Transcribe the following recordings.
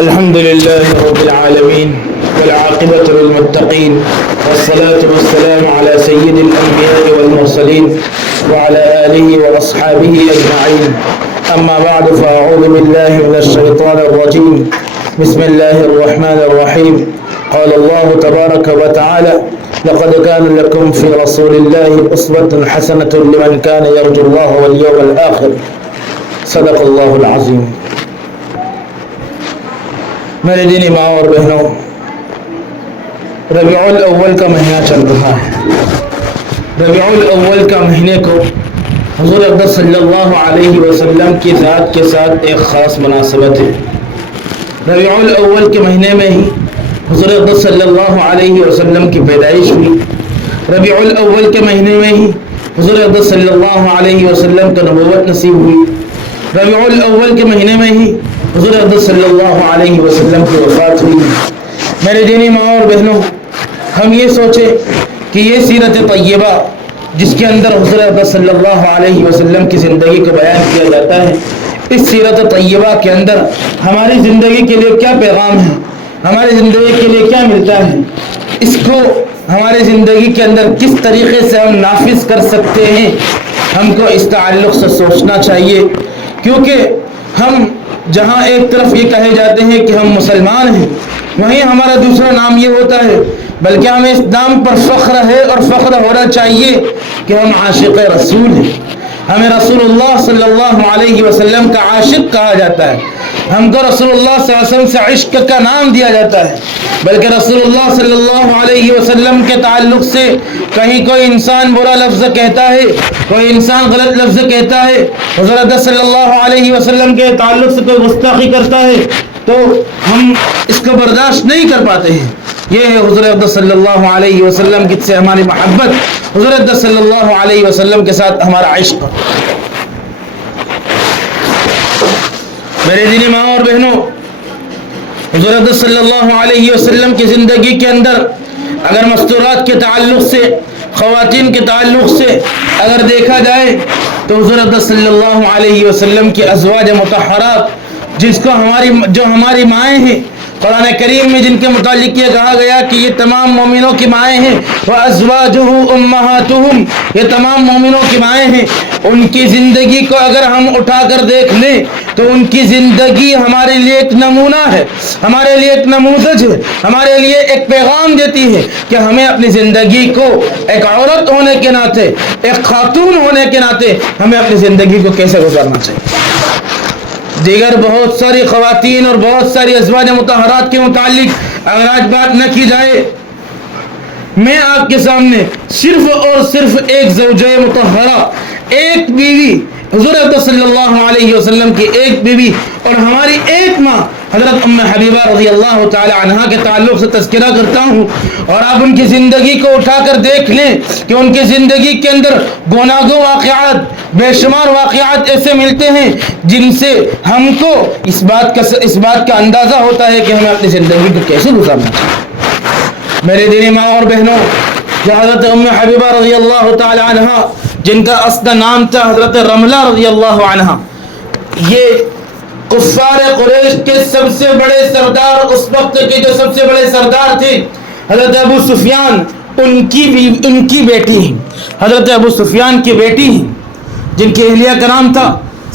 الحمد لله رب العالمين والعاقبة للمتقين والصلاة والسلام على سيد الأنبياء والمرسلين وعلى آله وأصحابه أجمعين. أما بعد فأعوذ بالله من الشيطان الرجيم. بسم الله الرحمن الرحيم. قال الله تبارك وتعالى: لقد كان لكم في رسول الله أسوة حسنة لمن كان يرجو الله واليوم الآخر. صدق الله العظيم. میرے دینی ماں اور بہنوں، ربیع الاول کا مہینہ چل رہا ہے. ربیع الاول کا مہینے کو حضور اقدس صلی اللہ علیہ وسلم کی ذات کے ساتھ ایک خاص مناسبت ہے. ربیع الاول کے مہینے میں ہی حضور اقدس صلی اللہ علیہ وسلم کی پیدائش ہوئی. ربیع الاول کے مہینے میں ہی حضور اقدس صلی اللہ علیہ وسلم کو نبوت نصیب ہوئی. ربیع الاول کے مہینے میں ہی حضور اقدس صلی اللہ علیہ وسلم کی وفات ہوئی. میرے دینی ماں اور بہنوں، ہم یہ سوچیں کہ یہ سیرت طیبہ جس کے اندر حضور اقدس صلی اللہ علیہ وسلم کی زندگی کو بیان کیا جاتا ہے، اس سیرت طیبہ کے اندر ہماری زندگی کے لیے کیا پیغام ہے، ہماری زندگی کے لیے کیا ملتا ہے، اس کو ہماری زندگی کے اندر کس طریقے سے ہم نافذ کر سکتے ہیں، ہم کو اس تعلق سے سوچنا چاہیے. کیونکہ ہم جہاں ایک طرف یہ کہے جاتے ہیں کہ ہم مسلمان ہیں، وہیں ہمارا دوسرا نام یہ ہوتا ہے، بلکہ ہمیں اس نام پر فخر ہے اور فخر ہونا چاہیے کہ ہم عاشق رسول ہیں. ہمیں رسول اللہ صلی اللہ علیہ وسلم کا عاشق کہا جاتا ہے. ہم کو رسول اللہ صلی اللہ علیہ وسلم سے عشق کا نام دیا جاتا ہے. بلکہ رسول اللہ صلی اللہ علیہ وسلم کے تعلق سے کہیں کوئی انسان برا لفظ کہتا ہے، کوئی انسان غلط لفظ کہتا ہے، حضرت صلی اللہ علیہ وسلم کے تعلق سے کوئی گستاخی کرتا ہے، تو ہم اس کو برداشت نہیں کر پاتے ہیں. یہ ہے حضور اقدس صلی اللہ علیہ وسلم کی سے ہماری محبت، حضور اقدس صلی اللہ علیہ وسلم کے ساتھ ہمارا عشق. میرے دینی ماں اور بہنوں، حضور اقدس صلی اللہ علیہ وسلم کی زندگی کے اندر اگر مستورات کے تعلق سے، خواتین کے تعلق سے اگر دیکھا جائے تو حضور اقدس صلی اللہ علیہ وسلم کی ازواج مطہرات، جو ہماری مائیں ہیں، قرآن کریم میں جن کے متعلق یہ کہا گیا کہ یہ تمام مومنوں کی مائیں ہیں، وَأَزْوَاجُهُ أُمَّهَاتُهُمْ، یہ تمام مومنوں کی مائیں ہیں. ان کی زندگی کو اگر ہم اٹھا کر دیکھ لیں تو ان کی زندگی ہمارے لیے ایک نمونہ ہے، ہمارے لیے ایک نموذج ہے، ہمارے لیے ایک پیغام دیتی ہے کہ ہمیں اپنی زندگی کو ایک عورت ہونے کے ناطے، ایک خاتون ہونے کے ناطے ہمیں اپنی زندگی کو کیسے گزارنا چاہیے. دیگر بہت ساری خواتین اور بہت ساری ازواج مطہرات کے متعلق اگر آج بات نہ کی جائے، میں آپ کے سامنے صرف اور صرف ایک زوجہ مطہرہ، ایک بیوی، حضور اقدس صلی اللہ علیہ وسلم کی ایک بیوی اور ہماری ایک ماں حضرت ام حبیبہ رضی اللہ تعالی عنہا کے تعلق سے تذکرہ کرتا ہوں. اور آپ ان کی زندگی کو اٹھا کر دیکھ لیں کہ ان کی زندگی کے اندر گناگو واقعات، بے شمار واقعات ایسے ملتے ہیں جن سے ہم کو اس بات کا اندازہ ہوتا ہے کہ ہمیں اپنی زندگی کو کیسے گزارنا چاہیے. میرے دینی ماں اور بہنوں، جو حضرت ام حبیبہ رضی اللہ تعالی عنہا، جن کا اصل نام تھا حضرت رملہ رضی اللہ عنہا، یہ کفار قریش کے سب سے بڑے سردار، اس وقت کے جو سب سے بڑے سردار تھے حضرت ابو سفیان، ان کی بیٹی ہیں، حضرت ابو سفیان کی بیٹی ہیں، جن کی اہلیہ کا نام تھا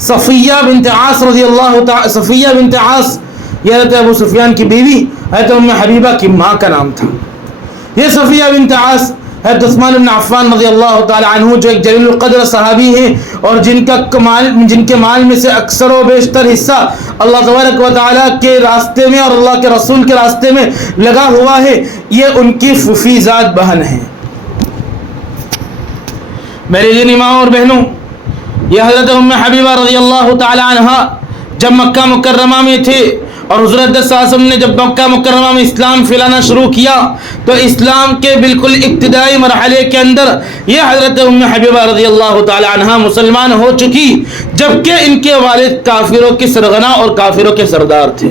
صفیہ بنت عاص رضی اللہ تعالی. صفیہ بنت عاص یہ حضرت ابو سفیان کی بیوی، حضرت ام حبیبہ کی ماں کا نام تھا. یہ صفیہ بنت عاص حضرت عثمان بن عفان رضی اللہ تعالی عنہ، جو ایک جلیل القدر صحابی ہیں اور جن کے مال میں سے اکثر و بیشتر حصہ اللہ تبارک و تعالی کے راستے میں اور اللہ کے رسول کے راستے میں لگا ہوا ہے، یہ ان کی ففی ذات بہن ہے. میرے دینی ماں اور بہنوں، یہ حضرت ام حبیبہ رضی اللہ تعالی عنہا جب مکہ مکرمہ میں تھے اور حضور صلی اللہ علیہ وسلم نے جب مکہ مکرمہ میں اسلام پھیلانا شروع کیا تو اسلام کے بالکل ابتدائی مرحلے کے اندر یہ حضرت ام حبیبہ رضی اللہ تعالی عنہا مسلمان ہو چکی، جبکہ ان کے والد کافروں کی سرغنہ اور کافروں کے سردار تھے.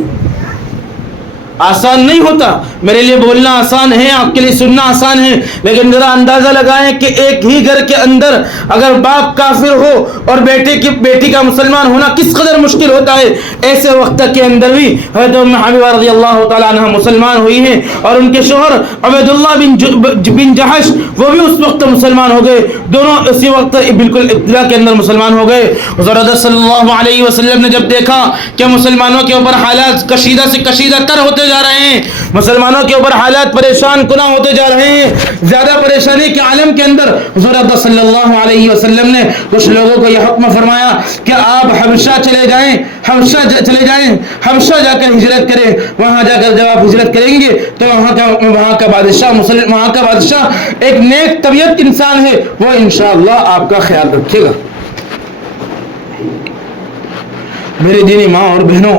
آسان نہیں ہوتا. میرے لیے بولنا آسان ہے, آپ کے لیے سننا آسان ہے, لیکن ذرا اندازہ لگائیں کہ ایک ہی گھر کے اندر اگر باپ کافر ہو اور بیٹی کا مسلمان ہونا کس قدر مشکل ہوتا ہے. ایسے وقت کے اندر بھی حضرت ام حبیبہ رضی اللہ تعالی عنہ مسلمان ہوئی ہیں اور ان کے شوہر عبید اللہ بن جحش وہ بھی اس وقت مسلمان ہو گئے. دونوں اسی وقت بالکل ابتدا کے اندر مسلمان ہو گئے. حضرت صلی اللہ علیہ وسلم نے جب دیکھا کہ مسلمانوں کے اوپر حالات کشیدہ سے کشیدہ تر ہوتے جا رہے ہیں, مسلمانوں کے اوپر حالات پریشان کنا ہوتے جا رہے ہیں, زیادہ پریشانی کے عالم کے اندر حضرت صلی اللہ علیہ وسلم نے کچھ لوگوں کو یہ حکم فرمایا کہ آپ حبشہ چلے جائیں, حبشہ جا کر ہجرت کریں. وہاں جا کر جب آپ ہجرت کریں گے تو وہاں کا بادشاہ ایک نیک طبیعت انسان ہے, وہ انشاءاللہ آپ کا خیال رکھے گا. میرے دینی ماں اور بہنوں,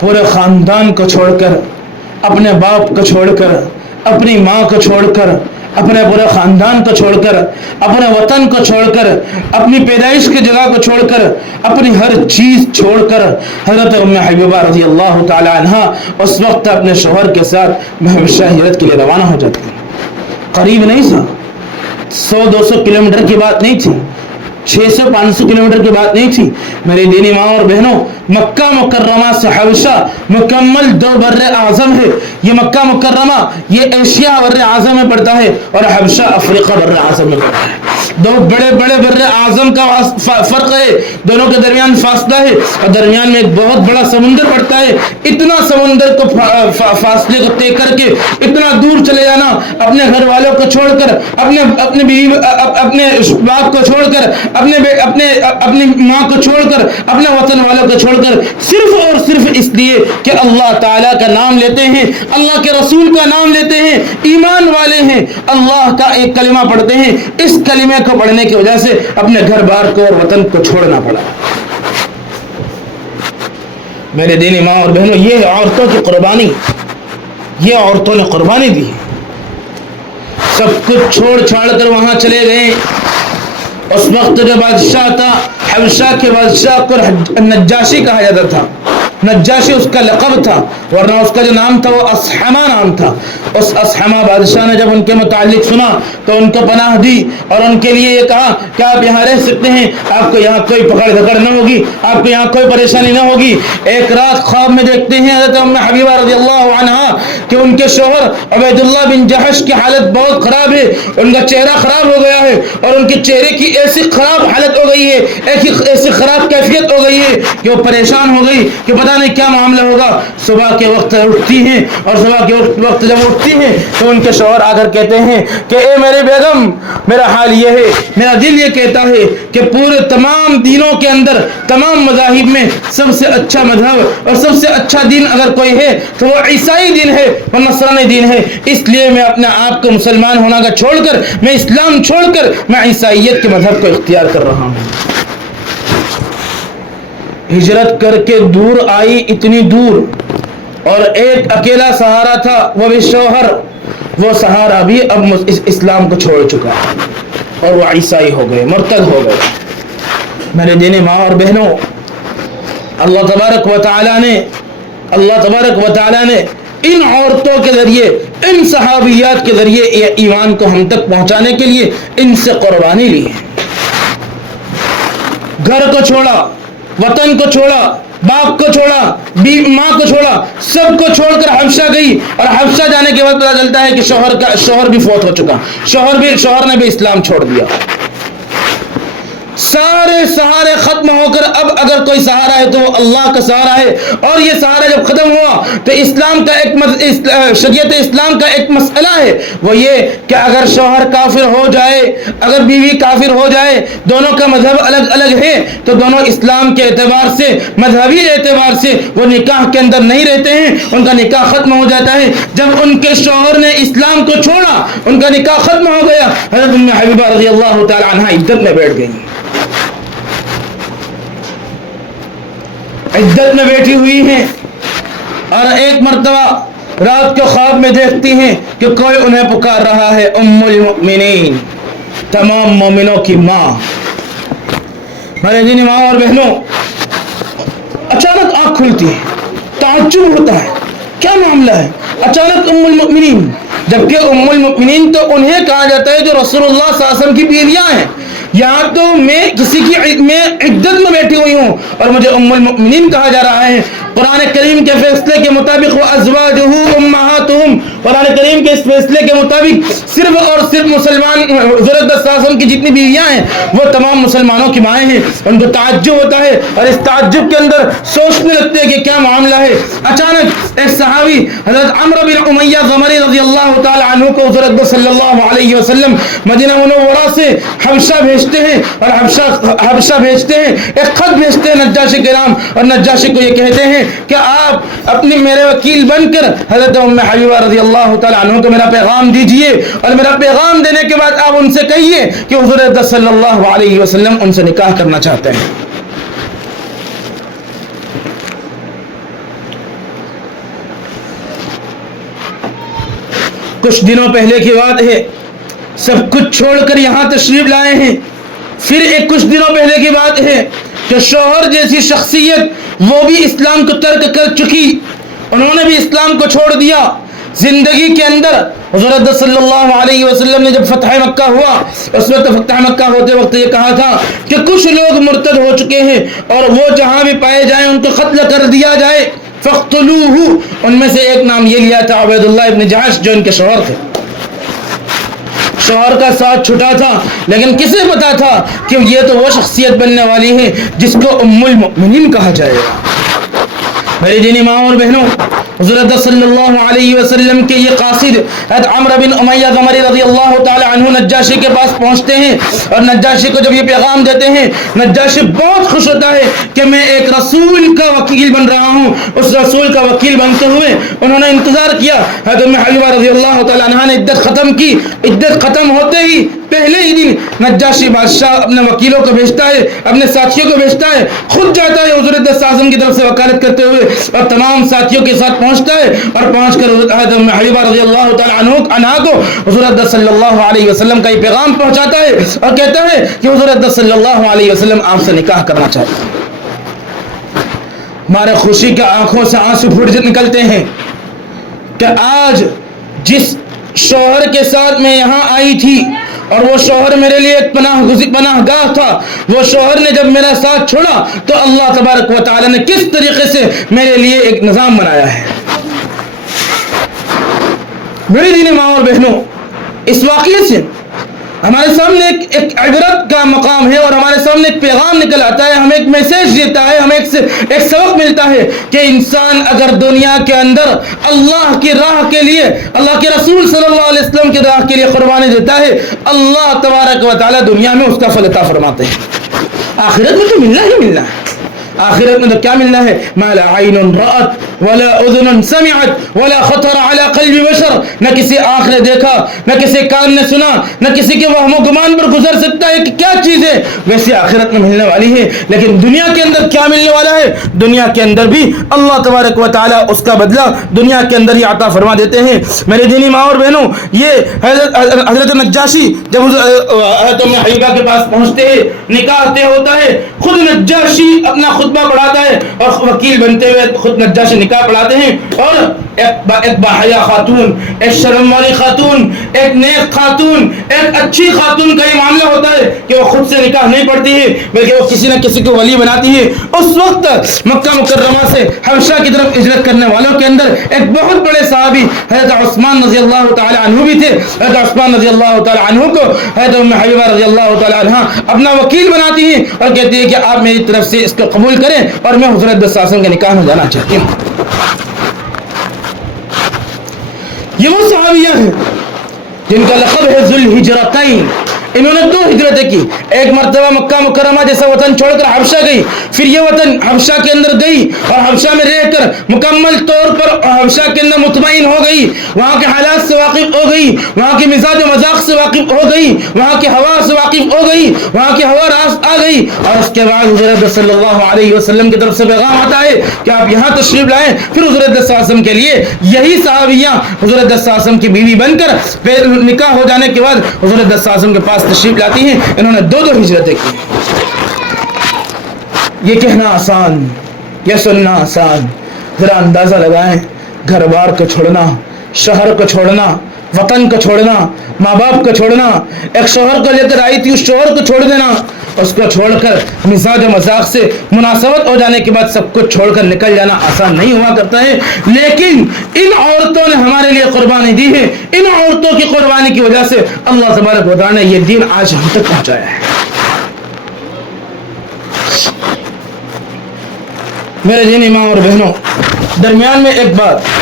پورے خاندان کو چھوڑ کر, اپنے باپ کو چھوڑ کر, اپنی ماں کو چھوڑ کر, اپنے پورے خاندان کو چھوڑ کر, اپنے وطن کو چھوڑ کر, اپنی پیدائش کی جگہ کو چھوڑ کر, اپنی ہر چیز چھوڑ کر حضرت ام حبیبہ رضی اللہ تعالی عنہ اس وقت اپنے شوہر کے ساتھ حبشہ ہجرت کے لیے روانہ ہو جاتی ہیں. قریب نہیں تھا, 100-200 کلومیٹر کی بات نہیں تھی, 600-500 کلومیٹر کی بات نہیں تھی. میری دینی ماں اور بہنوں, مکہ مکرمہ سے حبشہ مکمل 2 بر اعظم ہے. یہ مکہ مکرمہ یہ ایشیا بر اعظم میں پڑتا ہے اور حبشہ افریقہ بر اعظم میں پڑتا ہے. 2 بڑے بڑے بر اعظم کا فرق ہے, دونوں کے درمیان فاصلہ ہے اور درمیان میں ایک بہت بڑا سمندر پڑتا ہے. اتنا سمندر کو فاصلے کو طے کر کے اتنا دور چلے جانا, اپنے گھر والوں کو چھوڑ کر, اپنے بیوی اپنے باپ کو چھوڑ کر, اپنی ماں کو چھوڑ کر, اپنے وطن والوں کو چھوڑ کر, صرف اور صرف اس لیے کہ اللہ تعالیٰ کا نام لیتے ہیں, اللہ کے رسول کا نام لیتے ہیں, ایمان والے ہیں, اللہ کا ایک کلمہ پڑھتے ہیں. اس کلمے کو پڑھنے کی وجہ سے اپنے گھر بار کو اور وطن کو چھوڑنا پڑا. میرے دینی ماں اور بہنوں, یہ عورتوں کی قربانی, یہ عورتوں نے قربانی دی. سب کچھ چھوڑ چھاڑ کر وہاں چلے گئے. اس وقت جو بادشاہ تھا, حبشہ کے بادشاہ کو نجاشی کہا جاتا تھا. نجاشی اس کا لقب تھا, ورنہ اس کا جو نام تھا وہ اصحمہ نام تھا. اس اصحمہ بادشاہ نے جب ان کے متعلق سنا تو ان کو پناہ دی اور ان کے لیے یہ کہا کہ آپ یہاں رہ سکتے ہیں, آپ کو یہاں کوئی پکڑ دھکڑ نہ ہوگی, آپ کو یہاں کوئی پریشانی نہ ہوگی. ایک رات خواب میں دیکھتے ہیں حضرت ام حبیبہ رضی اللہ عنہا کہ ان کے شوہر عبید اللہ بن جحش کی حالت بہت خراب ہے, ان کا چہرہ خراب ہو گیا ہے اور ان کے چہرے کی ایسی خراب حالت ہو گئی ہے, ایسی خراب کیفیت ہو گئی ہے کہ وہ پریشان ہو گئی کہ پتہ نہیں کیا معاملہ ہوگا. صبح کے وقت اٹھتی ہیں اور صبح کے وقت جب اٹھتی ہیں تو ان کے شوہر آ کر کہتے ہیں کہ اے میری بیگم, میرا حال یہ ہے, میرا دل یہ کہتا ہے کہ پورے تمام دینوں کے اندر, تمام مذاہب میں سب سے اچھا مذہب اور سب سے اچھا دین اگر کوئی ہے تو وہ عیسائی دین ہے, وہ نصرانی دین ہے. اس لیے میں اپنے آپ کو مسلمان ہونا کا چھوڑ کر, میں اسلام چھوڑ کر میں عیسائیت کے مذہب کو اختیار کر رہا ہوں. ہجرت کر کے دور آئی, اتنی دور, اور ایک اکیلا سہارا تھا, وہ بھی شوہر. وہ سہارا بھی اب اسلام کو چھوڑ چکا اور وہ عیسائی ہو گئے, مرتد ہو گئے. میرے دینی ماں اور بہنوں, اللہ تبارک و تعالی نے ان عورتوں کے ذریعے, ان صحابیات کے ذریعے ایمان کو ہم تک پہنچانے کے لیے ان سے قربانی لی ہے. گھر کو چھوڑا, وطن کو چھوڑا, باپ کو چھوڑا, ماں کو چھوڑا, سب کو چھوڑ کر حبشہ گئی. اور حبشہ جانے کے بعد پتہ چلتا ہے کہ شوہر بھی فوت ہو چکا, شوہر نے بھی اسلام چھوڑ دیا. سارے سہارے ختم ہو کر اب اگر کوئی سہارا ہے تو وہ اللہ کا سہارا ہے. اور یہ سہارا جب ختم ہوا تو اسلام کا شریعت اسلام کا ایک مسئلہ ہے, وہ یہ کہ اگر شوہر کافر ہو جائے, اگر بیوی کافر ہو جائے, دونوں کا مذہب الگ الگ ہے تو دونوں اسلام کے اعتبار سے, مذہبی اعتبار سے وہ نکاح کے اندر نہیں رہتے ہیں, ان کا نکاح ختم ہو جاتا ہے. جب ان کے شوہر نے اسلام کو چھوڑا, ان کا نکاح ختم ہو گیا. حضرت ام حبیبہ رضی اللہ تعالی عنہا عدت میں بیٹھ گئی, عدت میں بیٹھی ہوئی ہیں. اور ایک مرتبہ رات کے خواب میں دیکھتی ہیں کہ کوئی انہیں پکار رہا ہے, ام المؤمنین, تمام مومنوں کی ماں. میرے دینی ماں اور بہنوں, اچانک آنکھ کھلتی ہے, تعجب ہوتا ہے, کیا معاملہ ہے؟ اچانک ام المؤمنین، جبکہ ام المؤمنین تو انہیں کہا جاتا ہے جو رسول اللہ صلی اللہ علیہ وسلم کی بیویاں ہیں. یہاں تو میں کسی کی میں عدت میں بیٹھی ہوئی ہوں اور مجھے ام المؤمنین کہا جا رہا ہے. قرآن کریم کے فیصلے کے مطابق وَأَزْوَاجُهُ أُمَّهَاتُهُمْ، قرآن کریم کے اس فیصلے کے مطابق صرف اور صرف مسلمان حضرت صلی اللہ علیہ وسلم کی جتنی بیویاں ہیں وہ تمام مسلمانوں کی مائیں ہیں. ان کو تعجب ہوتا ہے اور اس تعجب کے اندر سوچنے لگتے ہیں کہ کیا معاملہ ہے. اچانک ایک صحابی حضرت عمرو بن امیہ غمری رضی اللہ تعالی عنہ کو حضرت صلی اللہ علیہ وسلم مدینہ منورہ سے حبشہ بھیجتے ہیں اور حبشہ بھیجتے ہیں، ایک خط بھیجتے ہیں نجاشی کے نام، اور نجاشی کو یہ کہتے ہیں کہ آپ اپنی میرے وکیل بن کر حضرت ام حبیبہ رضی اللہ تعالی عنہ کو میرا پیغام دیجئے، اور میرا پیغام دینے کے بعد آپ ان سے کہیے کہ حضرت صلی اللہ علیہ وسلم ان سے نکاح کرنا چاہتے ہیں. کچھ دنوں پہلے کی بات ہے، سب کچھ چھوڑ کر یہاں تشریف لائے ہیں. پھر ایک کچھ دنوں پہلے کی بات ہے کہ شوہر جیسی شخصیت وہ بھی اسلام کو ترک کر چکی، انہوں نے بھی اسلام کو چھوڑ دیا. زندگی کے اندر حضرت صلی اللہ علیہ وسلم نے جب فتح مکہ ہوا، اس وقت فتح مکہ ہوتے وقت یہ کہا تھا کہ کچھ لوگ مرتد ہو چکے ہیں اور وہ جہاں بھی پائے جائیں ان کو قتل کر دیا جائے. فَاقْتُلُوهُ، ان میں سے ایک نام یہ لیا تھا عبید اللہ ابن جحش جو ان کے شوہر تھے. شوہر کا ساتھ چھٹا تھا، لیکن کسے پتا تھا کہ یہ تو وہ شخصیت بننے والی ہے جس کو ام المؤمنین کہا جائے گا. میری دینی ماں اور بہنوں، حضرت صلی اللہ علیہ وسلم کے یہ قاصد حضرت عمرو بن امیہ غمری رضی اللہ تعالی عنہ نجاشی کے پاس پہنچتے ہیں اور نجاشی کو جب یہ پیغام دیتے ہیں، نجاشی بہت خوش ہوتا ہے کہ میں ایک رسول کا وکیل بن رہا ہوں. اس رسول کا وکیل بنتے ہوئے انہوں نے انتظار کیا. حضرت ام حبیبہ رضی اللہ تعالی عنہ نے عدت ختم کی. عدت ختم ہوتے ہی پہلے ہی دن نجاشی بادشاہ اپنے وکیلوں کو بھیجتا ہے، اپنے ساتھیوں کو بھیجتا ہے، خود جاتا ہے حضرت صلی اللہ علیہ وسلم کی طرف سے وکالت کرتے ہوئے اور تمام ساتھیوں کے ساتھ پہنچتا ہے اور پہنچ کر حضرت ام حبیبہ رضی اللہ تعالی عنہا کو حضرت صلی اللہ علیہ وسلم کا یہ پیغام پہنچاتا ہے اور کہتا ہے کہ حضرت صلی اللہ علیہ وسلم آپ سے نکاح کرنا چاہتے ہیں. ہمارے خوشی کے آنکھوں سے آنسو پھوٹ نکلتے ہیں کہ آج جس شوہر کے ساتھ میں یہاں آئی تھی اور وہ شوہر میرے لیے ایک پناہ گاہ تھا، وہ شوہر نے جب میرا ساتھ چھوڑا تو اللہ تبارک و تعالی نے کس طریقے سے میرے لیے ایک نظام بنایا ہے. میری دینی ماں اور بہنوں، اس واقعے سے ہمارے سامنے ایک عبرت کا مقام ہے اور ہمارے سامنے ایک پیغام نکل آتا ہے، ہمیں ایک میسیج دیتا ہے، ہمیں ایک سبق ملتا ہے کہ انسان اگر دنیا کے اندر اللہ کی راہ کے لیے، اللہ کے رسول صلی اللہ علیہ وسلم کی راہ کے لیے قربانی دیتا ہے، اللہ تبارک و تعالی دنیا میں اس کا فضل عطا فرماتے ہیں. آخرت میں تو ملنا ہی ملنا ہے. آخرت میں تو کیا ملنا ہے؟ ما لا عین رأت ولا اذن سمعت ولا خطر على قلب بشر، نہ کسی آنکھ نے دیکھا، نہ کسی کان نے سنا، نہ کسی کے وہم و گمان پر گزر سکتا ہے کہ کیا چیز ہے ویسے آخرت میں ملنے والی ہے. لیکن دنیا کے اندر کیا ملنے والا ہے؟ دنیا کے اندر بھی اللہ تبارک و تعالی اس کا بدلہ دنیا کے اندر ہی عطا فرما دیتے ہیں. میرے دینی ماں اور بہنوں، یہ حضرت نجاشی جب حضرت ام حبیبہ کے پاس پہنچتے ہیں، نکاح طے ہوتا ہے، خود نجاشی اپنا خطبہ پڑھاتا ہے اور وکیل بنتے ہوئے خود نجاشی نکاح پڑھاتے ہیں. اور ایک باحیا خاتون، ایک شرم والی خاتون، ایک نیک خاتون، ایک اچھی خاتون کا یہ معاملہ ہوتا ہے کہ وہ خود سے نکاح نہیں پڑھتی ہے بلکہ وہ کسی نہ کسی کو ولی بناتی ہے. اس وقت مکہ مکرمہ سے حبشہ کی طرف ہجرت کرنے والوں کے اندر ایک بہت بڑے صحابی حضرت عثمان رضی اللہ تعالی عنہ بھی تھے. حضرت عثمان رضی اللہ تعالی عنہ کو حضرت ام حبیبہ رضی اللہ تعالی عنہ اپنا وکیل بناتی ہیں اور کہتی ہے کہ آپ میری طرف سے اس کو قبول کریں اور میں حضرت صلی اللہ علیہ وسلم کے نکاح میں جانا چاہتی ہوں. یہ وہ صحابیہ ہیں جن کا لقب ہے ذو الہجرتین. انہوں نے دو ہجرتیں کی، ایک مرتبہ مکہ مکرمہ جیسا وطن چھوڑ کر حبشہ گئی، پھر یہ وطن حبشہ کے اندر گئی اور حبشہ میں رہ کر مکمل طور پر حبشہ کے اندر مطمئن ہو گئی، وہاں کے حالات سے واقف ہو گئی، وہاں کے مزاج و مذاق سے واقف ہو گئی، وہاں کے ہوا سے واقف ہو گئی، وہاں کی ہوا راس آ گئی. اور اس کے بعد حضرت صلی اللہ علیہ وسلم کی طرف سے پیغام آتا ہے کہ آپ یہاں تشریف لائیں. پھر حضرت صلی اللہ علیہ وسلم کے لیے یہی صحابیاں حضرت صلی اللہ علیہ وسلم کی بیوی بن کر نکاح ہو جانے کے بعد حضرت صلی اللہ علیہ وسلم کے پاس تشریف لاتی ہیں. انہوں نے دو ہجرتیں کی. یہ کہنا آسان، یہ سننا آسان، ذرا اندازہ لگائیں گھر بار کو چھوڑنا، شہر کو چھوڑنا، وطن کو چھوڑنا، ماں باپ کو چھوڑنا، ایک شوہر کو لے کر آئی تھی اس شوہر کو چھوڑ دینا، اس کو چھوڑ کر مزاج و مذاق سے مناسبت ہو جانے کے بعد سب کچھ چھوڑ کر نکل جانا آسان نہیں ہوا کرتا ہے. لیکن ان عورتوں نے ہمارے لیے قربانی دی ہے. ان عورتوں کی قربانی کی وجہ سے اللہ تبارک و تعالی نے یہ دین آج ہم تک پہنچایا ہے. میرے دینی ماں اور بہنوں، درمیان میں ایک بات،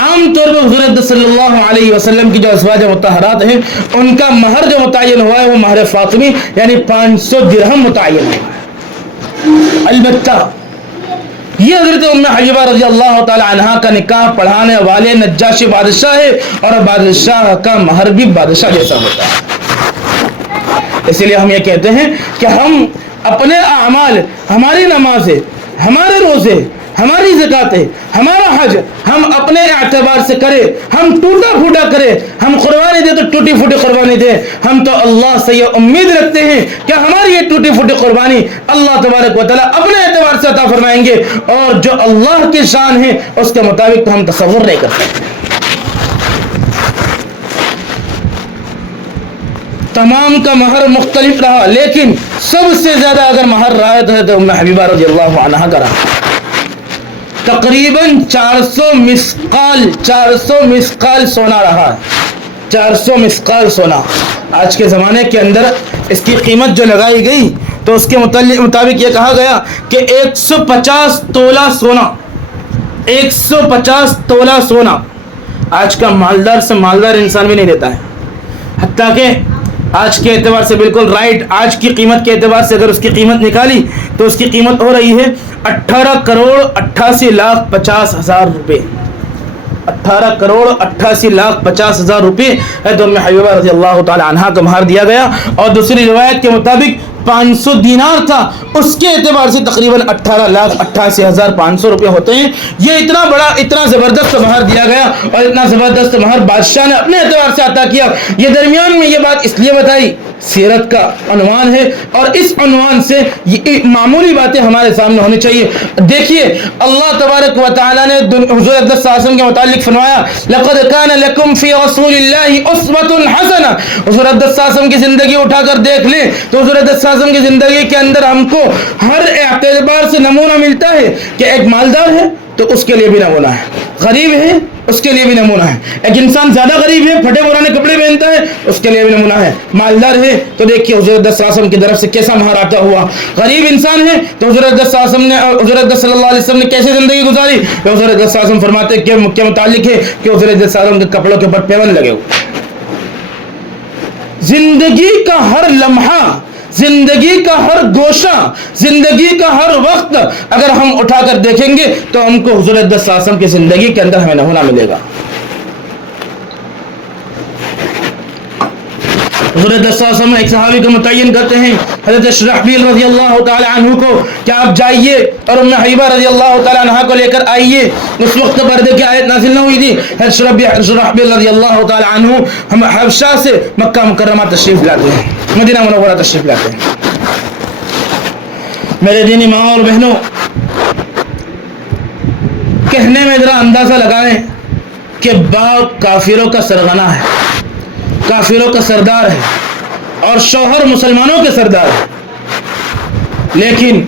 عام طور پر حضور صلی اللہ علیہ وسلم کی جو ازواج مطہرات ہیں ان کا مہر جو متعین ہوا ہے وہ مہر فاطمی یعنی 500 درہم متعین ہوا ہے. البتہ یہ حضرت ام حبیبہ رضی اللہ تعالی عنہا کا نکاح پڑھانے والے نجاشی بادشاہ ہے اور بادشاہ کا مہر بھی بادشاہ جیسا ہوتا ہے. اسی لیے ہم یہ کہتے ہیں کہ ہم اپنے اعمال، ہماری نمازیں، ہمارے روزے، ہماری زکاتیں، ہمارا حج ہم اپنے اعتبار سے کریں. ہم ٹوٹا پھوٹا کریں، ہم قربانی دیں تو ٹوٹی پھوٹی قربانی دیں. ہم تو اللہ سے یہ امید رکھتے ہیں کہ ہماری یہ ٹوٹی پھوٹی قربانی اللہ تبارک و تعالیٰ اپنے اعتبار سے عطا فرمائیں گے، اور جو اللہ کی شان ہے اس کے مطابق تو ہم تصور نہیں کر سکتے. تمام کا مہر مختلف رہا، لیکن سب سے زیادہ اگر مہر رہا ہے تو ام حبیبہ رضی اللہ عنہا کا رہا. تقریباً 400 مسقال سونا رہا. 400 مسقال سونا. آج کے زمانے کے اندر اس کی قیمت جو لگائی گئی تو اس کے مطابق یہ کہا گیا کہ 150 تولہ سونا، 150 تولہ سونا آج کا مالدار سے مالدار انسان بھی نہیں دیتا ہے. حتیٰ کہ آج کے اعتبار سے بالکل رائٹ، آج کی قیمت کے اعتبار سے اگر اس کی قیمت نکالی تو اس کی قیمت ہو رہی ہے 18 کروڑ 88 لاکھ 50 ہزار روپے. 18 کروڑ 88 لاکھ 50 ہزار روپے تو ام حبیبہ رضی اللہ تعالی عنہا کو مہر دیا گیا. اور دوسری روایت کے مطابق 500 دینار تھا، اس کے اعتبار سے تقریباً 18 لاکھ 88 ہزار 500 روپے ہوتے ہیں. یہ اتنا بڑا، اتنا زبردست مہر دیا گیا اور اتنا زبردست مہر بادشاہ نے اپنے اعتبار سے عطا کیا. یہ درمیان میں یہ بات اس لیے بتائی، سیرت کا عنوان ہے اور اس عنوان سے یہ معمولی باتیں ہمارے سامنے ہونی چاہیے. دیکھیے اللہ تبارک و تعالیٰ نے حضور اقدس صلی اللہ علیہ وسلم کے متعلق فرمایا لقد كان لكم في رسول الله اسوة حسنة. حضور اقدس صلی اللہ علیہ وسلم کی زندگی اٹھا کر دیکھ لیں تو حضور اقدس صلی اللہ علیہ وسلم کی زندگی کے اندر ہم کو ہر اعتبار سے نمونہ ملتا ہے کہ ایک مالدار ہے تو اس کے لیے بھی نمونہ ہے، غریب ہے اس کے لیے بھی نمونہ ہے، ایک انسان زیادہ غریب ہے پھٹے پرانے کپڑے پہنتا ہے اس کے لیے بھی نمونہ ہے، مالدار ہے تو دیکھیے حضور اقدس صلی اللہ علیہ وسلم کی طرف سے کیسا مہر آتا ہوا. غریب انسان ہے تو حضور اقدس صلی اللہ علیہ وسلم نے، حضور اقدس صلی اللہ علیہ وسلم نے کیسے زندگی گزاری. حضور اقدس صلی اللہ علیہ وسلم فرماتے ہیں کہ کیا متعلق ہے کہ حضور اقدس صلی اللہ علیہ وسلم کے کپڑوں کے اوپر پیوند لگے ہوئے. زندگی کا ہر لمحہ، زندگی کا ہر گوشہ، زندگی کا ہر وقت اگر ہم اٹھا کر دیکھیں گے تو ہم کو حضور اقدس صلی اللہ علیہ وسلم کی زندگی کے اندر ہمیں نمونہ ملے گا. حضور اقدس صلی اللہ علیہ وسلم ایک صحابی کو متعین کرتے ہیں حضرت شرحبیل رضی اللہ تعالی عنہ کو کہ آپ جائیے اور ام حبیبہ رضی اللہ تعالی عنہ کو لے کر آئیے. اس وقت پردے کی آیت نازل نہ ہوئی تھی. حضرت شرحبیل رضی اللہ تعالی عنہ ہم حبشہ سے مکہ مکرمہ تشریف لاتے ہیں، مدینہ منورہ تشریف لاتے ہیں. میرے دینی ماں اور بہنوں، کہنے میں ذرا اندازہ لگائیں کہ باپ کافروں کا سرغنہ ہے، کافروں کا سردار ہے اور شوہر مسلمانوں کے سردار ہے، لیکن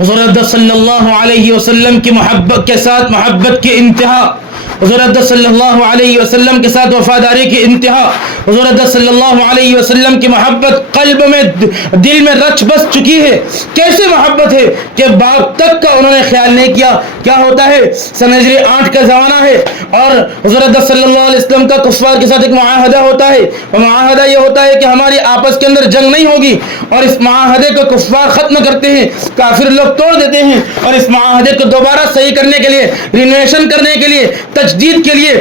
حضور اقدس صلی اللہ علیہ وسلم کی محبت کے ساتھ محبت کی انتہا، حضور اقدس صلی اللہ علیہ وسلم کے ساتھ وفاداری کی انتہا، حضور اقدس صلی اللہ علیہ وسلم کی محبت قلب میں، دل میں رچ بس چکی ہے. کیسے محبت ہے کہ باپ تک کا انہوں نے خیال نہیں کیا. کیا ہوتا ہے، سن ہجری 8 کا زمانہ ہے اور حضور اقدس صلی اللہ علیہ وسلم کا کفار کے ساتھ ایک معاہدہ ہوتا ہے. وہ معاہدہ یہ ہوتا ہے کہ ہماری آپس کے اندر جنگ نہیں ہوگی، اور اس معاہدے کو کفار ختم کرتے ہیں، کافر لوگ توڑ دیتے ہیں، اور اس معاہدے کو دوبارہ صحیح کرنے کے لیے، رینویشن کرنے کے لیے، تجدید کے لیے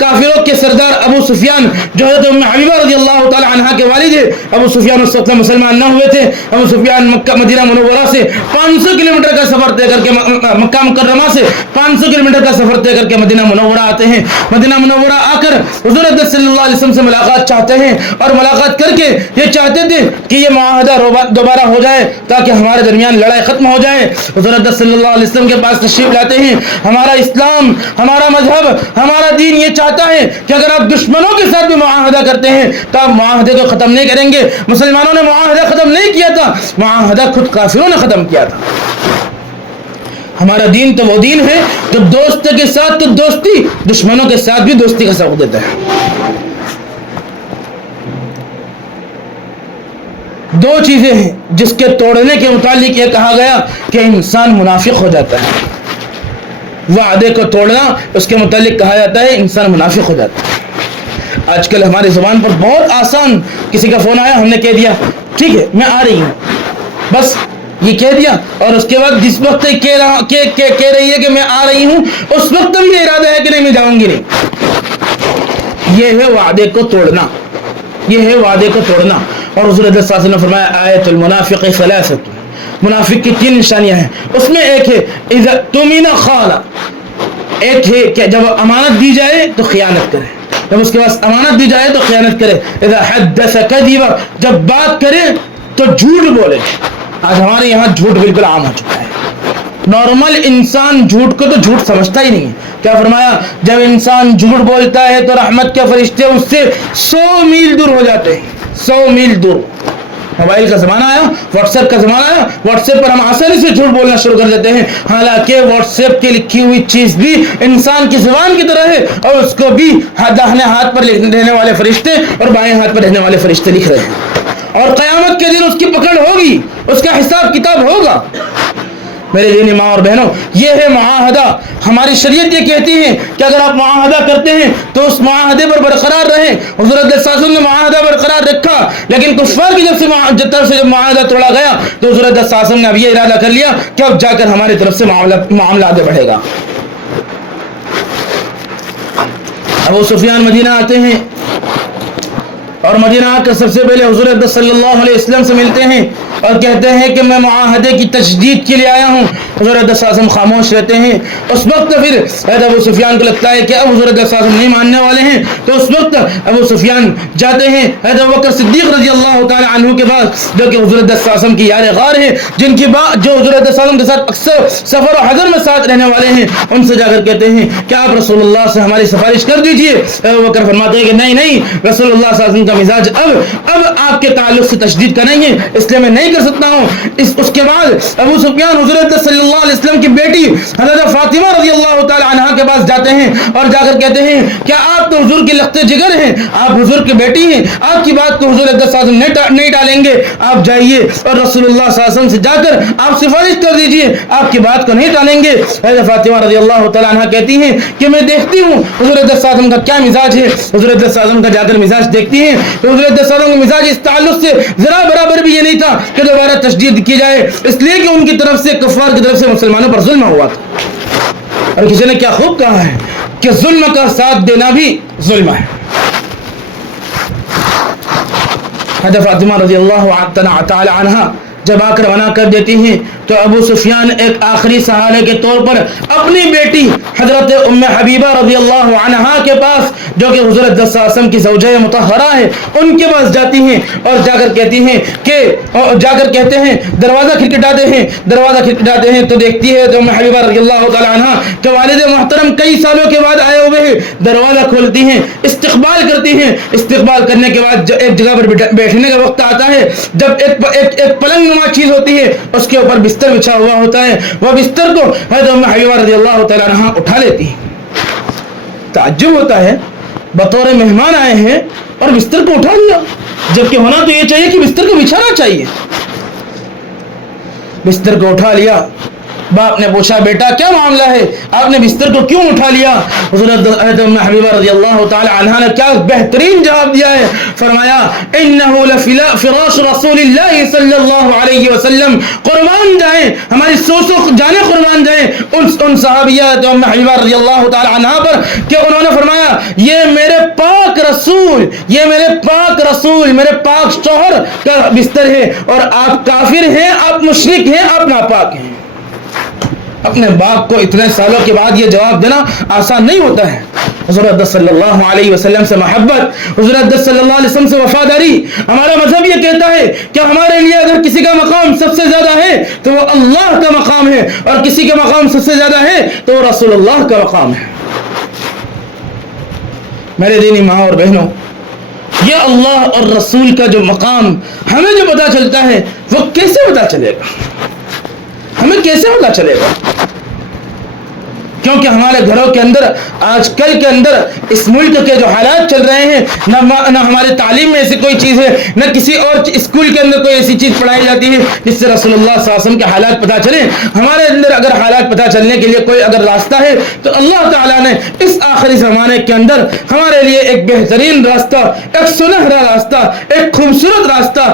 کافروں کے سردار ابو سفیان جو حضرت ام حبیبہ رضی اللہ تعالی عنہا کے والد ہے، ابو سفیان اس وقت مسلمان نہ ہوئے تھے. ابو سفیان مدینہ منورہ سے 500 کلومیٹر کا سفر طے کر کے مکہ مکرمہ سے 500 کلومیٹر کا سفر طے کر کے مدینہ منورہ آتے ہیں. مدینہ منورہ آ کر حضور اقدس صلی اللہ علیہ وسلم سے ملاقات چاہتے ہیں اور ملاقات کر کے یہ چاہتے تھے کہ یہ معاہدہ دوبارہ ہو جائے تاکہ ہمارے درمیان لڑائی ختم ہو جائے. حضور اقدس صلی اللہ علیہ وسلم کے پاس تشریف لاتے ہیں. ہمارا اسلام، ہمارا مذہب، ہمارا دین یہ چاہتا ہے کہ اگر آپ دشمنوں کے ساتھ بھی معاہدہ کرتے ہیں تو آپ معاہدے کو ختم نہیں کریں گے. مسلمانوں نے معاہدہ ختم نہیں کیا تھا، معاہدہ خود کافروں نے ختم کیا تھا. ہمارا دین تو وہ دین ہے جو دوست کے ساتھ تو دوستی، دشمنوں کے ساتھ بھی دوستی کا سبق دیتا ہے. دو چیزیں ہیں جس کے توڑنے کے متعلق یہ کہا گیا کہ انسان منافق ہو جاتا ہے. وعدے کو توڑنا، اس کے متعلق کہا جاتا ہے انسان منافق ہو جاتا ہے. آج کل ہماری زبان پر بہت آسان، کسی کا فون آیا، ہم نے کہہ دیا ٹھیک ہے میں آ رہی ہوں، بس یہ کہہ دیا، اور اس کے بعد جس وقت کہہ رہی ہے کہ میں آ رہی ہوں اس وقت بھی یہ ارادہ ہے کہ نہیں میں جاؤں گی نہیں. یہ ہے وعدے کو توڑنا، یہ ہے وعدے کو توڑنا. اور حضور صلی اللہ علیہ وسلم نے فرمایا آیت المنافق ثلاثۃ، منافق کی 3 نشانیاں ہیں. اس میں ایک ہے اذا تؤمن خان، ایک ہے کہ جب امانت دی جائے تو خیانت کرے، جب اس کے پاس امانت دی جائے تو خیانت کرے. اذا حدث کذب، جب بات کرے تو جھوٹ بولے. آج ہمارے یہاں جھوٹ بالکل عام ہو چکا ہے. نارمل انسان جھوٹ کو تو جھوٹ سمجھتا ہی نہیں ہے. کیا فرمایا؟ جب انسان جھوٹ بولتا ہے تو رحمت کے فرشتے اس سے 100 میل دور ہو جاتے ہیں، 100 میل دور. موبائل کا زمانہ آیا، واٹس ایپ کا زمانہ آیا، واٹس ایپ پر ہم آسانی سے جھوٹ بولنا شروع کر دیتے ہیں، حالانکہ واٹس ایپ کی لکھی ہوئی چیز بھی انسان کی زبان کی طرح ہے، اور اس کو بھی داہنے ہاتھ پر رہنے والے فرشتے اور بائیں ہاتھ پر رہنے والے فرشتے لکھ رہے ہیں، اور قیامت کے دن اس کی پکڑ ہوگی، اس کا حساب کتاب ہوگا. میرے دینی ماں اور بہنوں، یہ ہے معاہدہ. ہماری شریعت یہ کہتی ہے کہ اگر آپ معاہدہ کرتے ہیں تو اس معاہدے پر برقرار رہیں. حضور صلی اللہ علیہ وسلم نے معاہدہ برقرار رکھا، لیکن کفار کی طرف سے جب معاہدہ توڑا گیا تو حضور صلی اللہ علیہ وسلم نے اب یہ ارادہ کر لیا کہ اب جا کر ہماری طرف سے معاملہ آگے بڑھے گا. ابو سفیان مدینہ آتے ہیں اور مدینہ آ کر سب سے پہلے حضور اقدس صلی اللہ علیہ وسلم سے ملتے ہیں اور کہتے ہیں کہ میں معاہدے کی تجدید کے لیے آیا ہوں. حضور اقدس صلی اللہ علیہ وسلم خاموش رہتے ہیں. اس وقت پھر حضرت ابو سفیان کو لگتا ہے کہ اب حضور اقدس صلی اللہ علیہ وسلم نہیں ماننے والے ہیں، تو اس وقت ابو سفیان جاتے ہیں حضرت ابوبکر صدیق رضی اللہ تعالی عنہ کے پاس، جو کہ حضور اقدس صلی اللہ علیہ وسلم کی یار غار ہیں، جن کی جو حضور اقدس صلی اللہ علیہ وسلم کے ساتھ اکثر سفر و حضر میں ساتھ رہنے والے ہیں. ان سے جا کر کہتے ہیں کہ آپ رسول اللہ سے ہماری سفارش کر دیجئے. ابوبکر فرماتے ہیں کہ نہیں، رسول اللہ صلی اللہ علیہ وسلم کا مزاج اب آپ کے تعلق سے تشدید کا نہیں ہے، اس لیے میں نہیں کر سکتا ہوں. اس کے بعد ابو سفیان حضور صلی اللہ علیہ وسلم کی بیٹی حضرت فاطمہ رضی اللہ تعالی عنہا کے پاس جاتے ہیں اور جا کر کہتے ہیں کہ آپ تو حضور کے لخت جگر ہیں، آپ حضور کی بیٹی ہیں، آپ کی بات کو حضور صلی اللہ علیہ وسلم نہیں ڈالیں گے. آپ جائیے اور رسول اللہ صلی اللہ علیہ وسلم سے جا کر آپ سفارش کر دیجئے، آپ کی بات کو نہیں ڈالیں گے. حضرت فاطمہ رضی اللہ تعالی عنہا کہتی ہیں کہ میں دیکھتی ہوں حضور صلی اللہ علیہ وسلم کا کیا مزاج ہے. حضور صلی اللہ علیہ وسلم کا جا کر مزاج دیکھتی ہیں تو حضور صلی اللہ علیہ وسلم کا مزاج اس تعلق سے ذرا برابر بھی یہ نہیں تھا کہ دوبارہ تشدید کی جائے، اس لیے کہ ان کی طرف سے، کفار کی طرف سے مسلمانوں پر ظلم ہوا تھا. اور کسی نے کیا خوب کہا ہے کہ ظلم کا ساتھ دینا بھی ظلم ہے. حضرت فاطمہ رضی اللہ تعالی عنہا جب آ کر منع کر دیتی ہیں تو ابو سفیان ایک آخری سہارے کے طور پر اپنی بیٹی حضرت ام حبیبہ رضی اللہ عنہا کے پاس، جو کہ حضور صلی اللہ علیہ وسلم کی زوجہ مطہرہ ہے، ان کے پاس جاتی ہیں اور جا کر کہتے ہیں دروازہ کھٹکھٹاتے ہیں تو دیکھتی ہے تو ام حبیبہ رضی اللہ تعالی عنہا کہ والد محترم کئی سالوں کے بعد آئے ہوئے ہیں. دروازہ کھولتی ہیں، استقبال کرتی ہیں. استقبال کرنے کے بعد ایک جگہ پر بیٹھنے کا وقت آتا ہے، جب ایک پلنگ نما چیز ہوتی ہے، اس کے اوپر بستر بچھا ہوا ہوتا ہے، وہ بستر کو حضرت ام حبیبہ رضی اللہ تعالی عنہا اٹھا لیتی ہیں. تعجب ہوتا ہے، بطور مہمان آئے ہیں اور بستر کو اٹھا لیا، جبکہ ہونا تو یہ چاہیے کہ بستر کو بچھانا چاہیے. بستر کو اٹھا لیا باپ نے پوچھا بیٹا کیا معاملہ ہے, آپ نے بستر کو کیوں اٹھا لیا؟ حضرت حبیبہ رضی اللہ تعالی عنہا نے کیا بہترین جواب دیا ہے, فرمایا انه لفراش رسول اللہ صلی اللہ علیہ وسلم, قربان جائیں ہماری سوسو جانے قربان جائیں ان صحابیات حبیبہ رضی اللہ تعالی عنہا پر کہ انہوں نے فرمایا یہ میرے پاک رسول, یہ میرے پاک رسول, میرے پاک شوہر کا بستر ہے, اور آپ کافر ہیں, آپ مشرک ہیں, آپ ناپاک ہیں. اپنے باپ کو اتنے سالوں کے بعد یہ جواب دینا آسان نہیں ہوتا ہے. حضرت صلی اللہ علیہ وسلم سے محبت, حضرت صلی اللہ علیہ وسلم سے وفاداری. ہمارا مذہب یہ کہتا ہے کہ ہمارے لیے اگر کسی کا مقام سب سے زیادہ ہے تو وہ اللہ کا مقام ہے, اور کسی کا مقام سب سے زیادہ ہے تو وہ رسول اللہ کا مقام ہے. میرے دینی ماں اور بہنوں, یہ اللہ اور رسول کا جو مقام ہمیں جو پتہ چلتا ہے وہ کیسے پتہ چلے گا, ہمیں کیسے پتہ چلے گا؟ کیونکہ ہمارے گھروں کے اندر آج کل کے اندر اس ملک کے جو حالات چل رہے ہیں, نہ ہمارے تعلیم میں ایسی کوئی چیز ہے, نہ کسی اور اسکول کے اندر کوئی ایسی چیز پڑھائی جاتی ہے جس سے رسول اللہ صلی اللہ علیہ وسلم کے حالات پتہ چلیں. ہمارے اندر اگر حالات پتہ چلنے کے لیے کوئی اگر راستہ ہے تو اللہ تعالیٰ نے اس آخری زمانے کے اندر ہمارے لیے ایک بہترین راستہ, ایک سنہرا راستہ, ایک خوبصورت راستہ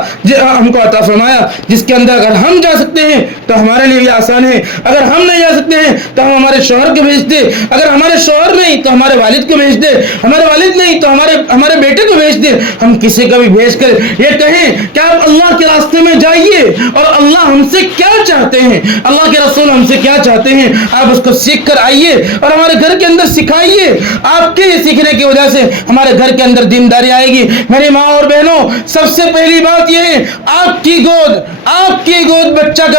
ہم کو عطا فرمایا, جس کے اندر اگر ہم جا سکتے ہیں تو ہمارے لیے یہ آسان ہے, اگر ہم نہیں جا سکتے ہیں تو ہم ہمارے شوہر کو بھیج دے, اگر ہمارے شوہر نہیں تو ہمارے والد کو بھیج دے, ہمارے والد نہیں تو ہمارے بیٹے کو بھیج دے. ہم کسی کو بھی بھیج کر یہ کہیں کہ آپ اللہ کے راستے میں جائیے, اور اللہ ہم سے کیا چاہتے ہیں, اللہ کے رسول ہم سے کیا چاہتے ہیں, آپ اس کو سیکھ کر آئیے اور ہمارے گھر کے اندر سکھائیے. آپ کے سیکھنے کی وجہ سے ہمارے گھر کے اندر دینداری آئے گی. میری ماں اور بہنوں, سب سے پہلی بات یہ ہے آپ کی گود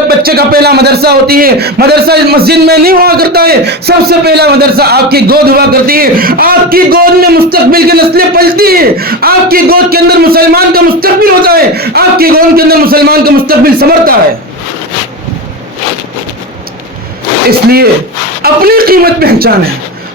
بچے کا پہلا مدرسہ ہوتی ہے. مدرسہ مسجد میں نہیں ہوا کرتا ہے, سب سے پہلا مدرسہ آپ کی گود ہوا کرتی ہے. آپ کی گود میں مستقبل کی نسلیں پلتی ہیں, آپ کی گود کے اندر مسلمان کا مستقبل ہوتا ہے, آپ کی گود کے اندر مسلمان کا مستقبل سنورتا ہے. اس لیے اپنی قیمت پہچانیں,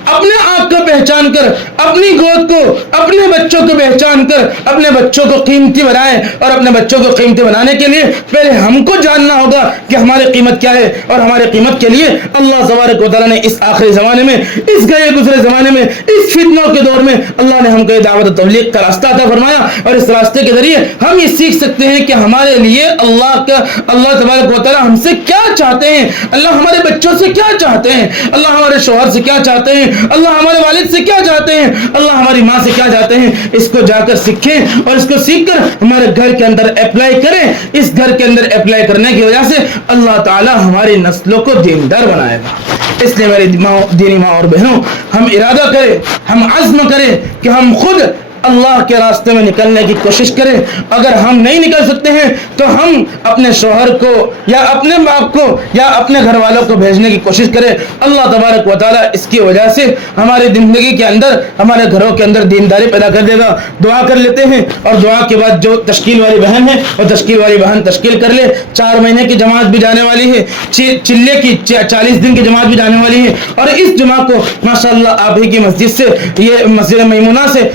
اپنے آپ کو پہچان کر, اپنی گود کو, اپنے بچوں کو پہچان کر اپنے بچوں کو قیمتی بنائیں. اور اپنے بچوں کو قیمتی بنانے کے لیے پہلے ہم کو جاننا ہوگا کہ ہماری قیمت کیا ہے, اور ہماری قیمت کے لیے اللہ تبارک و تعالیٰ نے اس آخری زمانے میں, اس گئے گزرے زمانے میں, اس فتنوں کے دور میں اللہ نے ہم کو دعوت و تبلیغ کا راستہ عطا فرمایا. اور اس راستے کے ذریعے ہم یہ سیکھ سکتے ہیں کہ ہمارے لیے اللہ تبارک و تعالیٰ ہم سے کیا چاہتے ہیں, اللہ ہمارے بچوں سے کیا چاہتے ہیں, اللہ ہمارے شوہر سے کیا چاہتے ہیں, اللہ ہمارے والد سے کیا چاہتے ہیں, اللہ ہماری ماں سے کیا چاہتے ہیں. اس کو جا کر سیکھیں اور اس کو سیکھ کر ہمارے گھر کے اندر اپلائی کریں. اس گھر کے اندر اپلائی کرنے کی وجہ سے اللہ تعالیٰ ہماری نسلوں کو دیندار بنائے گا. اس لیے میری دینی ماں اور بہنوں, ہم ارادہ کریں, ہم عزم کریں کہ ہم خود اللہ کے راستے میں نکلنے کی کوشش کریں. اگر ہم نہیں نکل سکتے ہیں تو ہم اپنے شوہر کو یا اپنے باپ کو یا اپنے گھر والوں کو بھیجنے کی کوشش کریں. اللہ تبارک و تعالیٰ اس کی وجہ سے ہماری زندگی کے اندر, ہمارے گھروں کے اندر دینداری پیدا کر دے گا. دعا کر لیتے ہیں, اور دعا کے بعد جو تشکیل والی بہن ہے وہ تشکیل والی بہن تشکیل کر لے. 4 مہینے کی جماعت بھی جانے والی ہے, چلے کی 40 دن کی جماعت بھی جانے والی ہے. اور اس جمعہ کو ماشاءاللہ آپ ہی کی مسجد سے, یہ مسجد میمونہ سے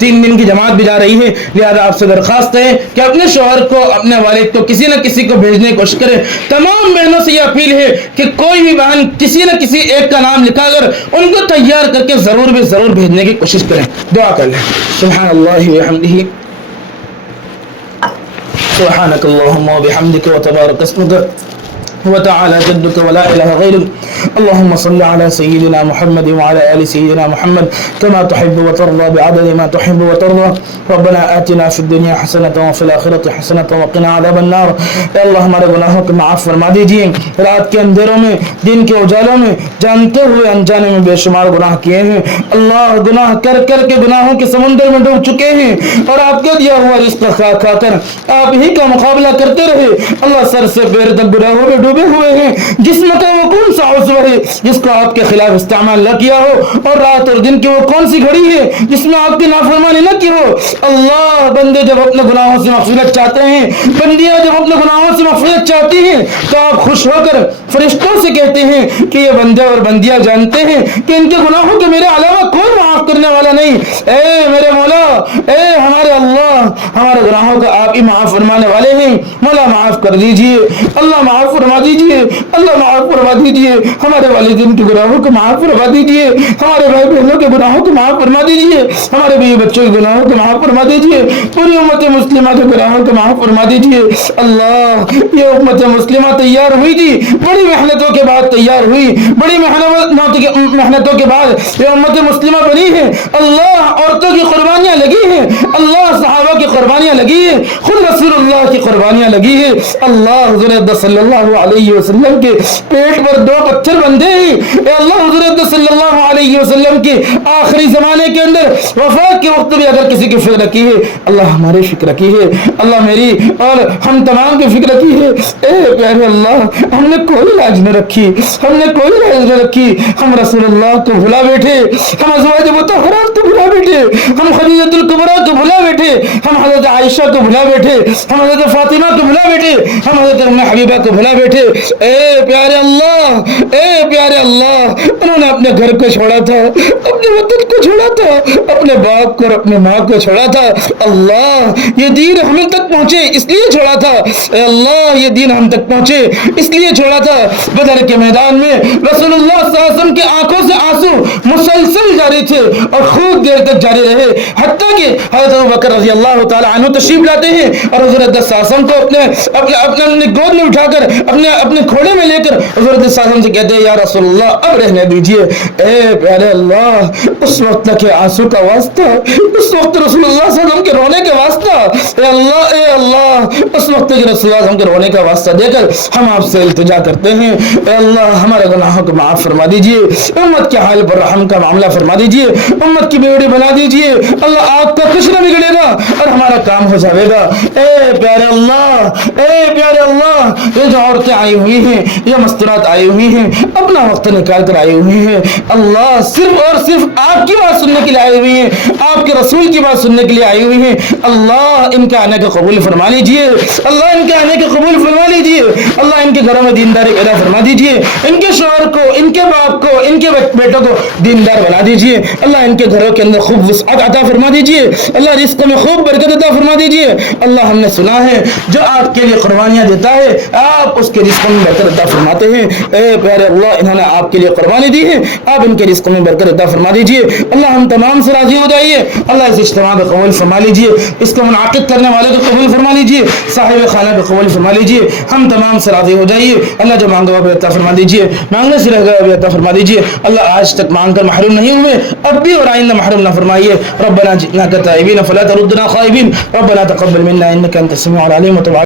3 دن کی جماعت بھی جا رہی ہے. لہذا آپ سے درخواست ہے کہ اپنے شوہر کو, اپنے والد کو, کسی نہ کسی کو بھیجنے کی کوشش کریں. تمام بہنوں سے یہ اپیل ہے کہ کوئی بھی بہن کسی نہ کسی ایک کا نام لکھا کر ان کو تیار کر کے ضرور بھیجنے کی کوشش کریں. دعا کر لیں. سبحان اللہ وبحمدہ, سبحانک اللہم وبحمدک وتبارک اسمک وتعالى جدك ولا إله غيرك. اللهم صل على سيدنا محمد وعلى آل سيدنا محمد كما تحب وترضى بعدد ما تحب وترضى. ربنا آتنا في الدنيا حسنة وفي الآخرة حسنة وقنا عذاب النار. اے اللہ ہمارے گناہوں کو معاف فرما دیجیے. رات کے اندھیروں میں, دن کے اجالوں میں, جانتے ہوئے انجانے میں بے شمار گناہ کیے ہیں. اللہ گناہ کر کر کے گناہوں کے سمندر میں ڈوب چکے ہیں, اور آپ کا دیا ہوا رزق کھا کھا کر آپ ہی کا مقابلہ کرتے رہے. اللہ سر سے پیر تک گناہوں میں ڈوبے ہوئے ہیں. جسم کا وہ کون سا عضو ہے جس کو آپ کے خلاف استعمال نہ کیا ہو, اور رات اور دن کی وہ کون سی گھڑی ہے جس میں آپ کی نافرمانی نہ کی ہو. اللہ, بندے جب اپنے گناہوں سے مغفرت چاہتے ہیں, بندیاں جب اپنے گناہوں سے مغفرت چاہتی ہیں, تو آپ خوش ہو کر فرشتوں سے کہتے ہیں کہ یہ بندے اور بندیاں جانتے ہیں کہ ان کے گناہوں کے میرے علاوہ کون معاف کرے کرنے والا نہیں. اے میرے مولا، اے ہمارے اللہ، ہمارے گناہوں کا آپ ہی معاف فرمانے والے ہیں. مولا معاف کر دیجئے، اللہ معاف فرما دیجئے، اللہ معاف فرما دیجئے. ہمارے والدین کے گناہوں کو معاف فرما دیجئے، ہمارے بھائی بہنوں کے گناہوں کو معاف فرما دیجئے، ہمارے بیوی بچوں کے گناہوں کو معاف فرما دیجئے، پوری امت مسلمہ کے گناہوں کو معاف فرما دیجئے. اللہ، یہ امت مسلمہ تیار ہوئی تھی، بڑی محنتوں کے بعد تیار ہوئی، بڑی محنتوں کے بعد یہ امت مسلمہ بنی ہے. اللہ، عورتوں کی قربانیاں لگی ہیں، اللہ صحابہ کی قربانیاں لگی ہیں، خود رسول اللہ کی قربانیاں لگی ہیں. اللہ، حضور صلی اللہ علیہ وسلم کے پیٹ پر 2 پتھر بندھے ہی. اے اللہ، حضور صلی اللہ علیہ وسلم کی آخری زمانے کے اندر وفات کے وقت بھی اگر کسی کی فکر کی ہے، اللہ ہماری فکر کی ہے، اللہ میری اور ہم تمام کی فکر کی ہے. اے پیارے اللہ، ہم نے کوئی لاج نہ رکھی، ہم نے کوئی لاج نہ رکھی. ہم رسول اللہ کو بھلا بیٹھے، ہم ازواج مطہرات کو بھلا بیٹھے، ہم خدیجۃ الکبریٰ کو بھلا بیٹھے، ہم حضرت عائشہ کو بھلا بیٹھے، ہم حضرت فاطمہ کو بھلا بیٹھے، ہم حضرت ام حبیبہ کو بھلا بیٹھے. اے پیارے اللہ، اے پیارے اللہ، انہوں نے اپنے گھر کو چھوڑا تھا، اپنے وطن کو چھوڑا تھا، اپنے باپ کو اور اپنے ماں کو چھوڑا تھا. اللہ، یہ دین ہم تک پہنچے اس لیے چھوڑا تھا. اے اللہ، یہ دین ہم تک پہنچے اس لیے چھوڑا تھا. بدر کے میدان میں رسول اللہ صلی اللہ علیہ وسلم کی آنکھوں سے آنسو مسلسل جاری تھے اور خوب دیر تک جاری رہے، حتیٰ کہ حضرت ابوبکر رضی اللہ تعالی عنہ تشریف لاتے ہیں اور حضرت صلی اللہ علیہ وسلم کو اپنے گود میں اٹھا کر اپنے کھوڑے میں لے کر حضرت صلی اللہ علیہ وسلم سے کہتے ہیں، یا رسول اللہ اب رہنے دیجئے. اے پیارے اللہ، اس وقت کے آنسو کا واسطہ، اس وقت رسول اللہ صلی اللہ علیہ وسلم کے رونے کا واسطہ، اے اللہ، اے اللہ، اس وقت کے رسول اللہ صلی اللہ علیہ وسلم کے رونے کا واسطہ دے کر ہم آپ سے التجا کرتے ہیں. اے اللہ، ہمارے گناہوں کو معاف فرما دیجئے، امت کے حال پر رحم کا معاملہ فرما دیجئے، امت کی بیوڑی بنا دیجئے. اللہ، آپ کا کچھ نہ بگڑے گا اور ہمارا کام ہو جائے گا. اے پیارے اللہ، اے پیارے اللہ، یہ جو عورتیں آئی ہوئی ہیں، یہ مستورات آئی ہوئی ہیں، اپنا وقت نکال کر آئی ہوئی ہیں، اللہ صرف اور صرف آپ کی بات سننے کے لیے آئی ہوئی ہیں، آپ کے رسول کی بات سننے کے لیے آئی ہوئی ہیں. اللہ، ان کے آنے کا قبول فرما لیجئے، اللہ ان کے آنے کا قبول فرما لیجئے. اللہ، ان کے گھروں میں دینداری پیدا فرما دیجئے، ان کے شوہر کو، ان کے باپ کو، ان کے بیٹوں کو دیندار بنا دیجئے. اللہ، ان کے گھروں کے اندر خوب وسعت عطا فرما دیجئے. اللہ، رزق میں خوب برکت عطا فرما دیجئے. اللہ، ہم نے سنا ہے جو آپ کے لیے قربانیاں دیتا ہے آپ اس کے رزق میں برکت عطا فرماتے ہیں. اے پیارے اللہ، انہوں نے آپ کے لیے قربانی دی ہے، آپ ان کے رزق میں برکت عطا فرما دیجئے. اللہ، ہم تمام سے راضی ہو جائیے. اللہ، اس اجتماع کا قبول فرما لیجئے، اس کو منعقد کرنے والے کو قبول فرما لیجئے، صاحب خانہ کو قبول فرما لیجئے. ہم تمام سے راضی ہو جائیے. اللہ، جو مانگا وہ بھی عطا فرما دیجئے، مانگنے سے رہ گیا وہ بھی عطا فرما دیجئے. اللہ، آج تک مانگ کر محروم نہیں ہوئے، اب بھی اور آئندہ محروم نہ فرمائیے. ربنا جئناک تائبین فلا تردنا خائبین، ربنا تقبل منا انک انت السمیع العلیم وتب